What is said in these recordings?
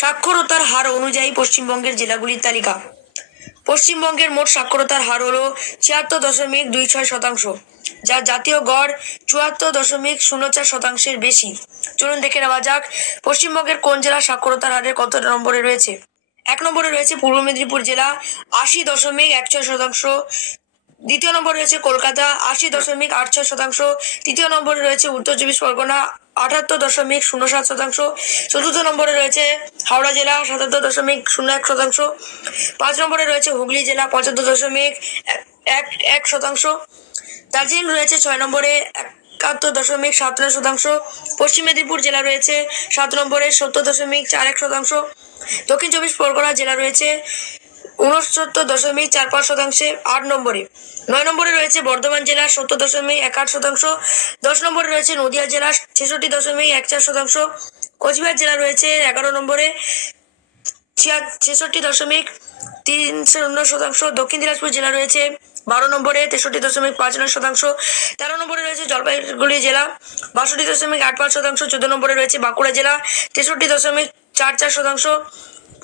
সাক্ষরতার হার অনুযায়ী পশ্চিমবঙ্গের জেলাগুলির তালিকা। পশ্চিমবঙ্গের মোট সাক্ষরতার হার হলো ৭৬.২৬%, যার জাতীয় গড় ৭৪.০৪%-এর বেশি। চলুন দেখে নেওয়া যাক পশ্চিমবঙ্গের কোন জেলা সাক্ষরতার হারের কত নম্বরে রয়েছে। ১ নম্বরে রয়েছে পূর্ব মেদিনীপুর জেলা ৮০.১৬%। দ্বিতীয় নম্বরে রয়েছে কলকাতা ৮০.৮৬%। তৃতীয় নম্বরে রয়েছে উত্তর চব্বিশ পরগনা ৭৮.০৭%। চতুর্থ নম্বরে রয়েছে হাওড়া জেলা ৭৭.০১%। ৫ নম্বরে রয়েছে হুগলি জেলা ৭৫.১১%। দার্জিলিং রয়েছে ৬ নম্বরে ৭১.৭৯%। পশ্চিম মেদিনীপুর জেলা রয়েছে ৭ নম্বরে ৭০.৪১%। দক্ষিণ চব্বিশ পরগনা জেলা রয়েছে ৬৯.৪৫%, ৮ নম্বরে। ৯ নম্বরে রয়েছে বর্ধমান জেলা ৭০.১৮%। ১০ নম্বরে রয়েছে নদিয়া জেলা ৬৬.১৪%। কোচবিহার জেলা রয়েছে ১১ নম্বরে ৬৬.৩০%। দক্ষিণ দিনাজপুর জেলা রয়েছে ১২ নম্বরে ৬৩.৫৯%। ১৩ নম্বরে রয়েছে জলপাইগুড়ি জেলা ৬২.৮৫%। ১৪ নম্বরে রয়েছে বাঁকুড়া জেলা ৬৩.৪৪%।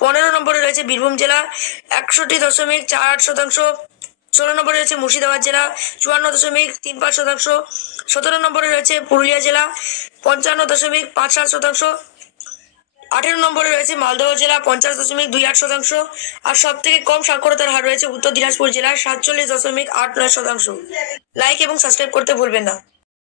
১৫ নম্বরে রয়েছে বীরভূম জেলা ৬১.৪৮%। ১৬ নম্বরে রয়েছে মুর্শিদাবাদ জেলা ৫৪.৩৫%। ১৭ নম্বরে রয়েছে পুরুলিয়া জেলা ৫৫.৫৭%। ১৮ নম্বরে রয়েছে মালদহ জেলা ৫০.২৮%। আর সব থেকে কম সাক্ষরতার হার রয়েছে উত্তর দিনাজপুর জেলা ৪৭.৮৯%। লাইক এবং সাবস্ক্রাইব করতে ভুলবেন না।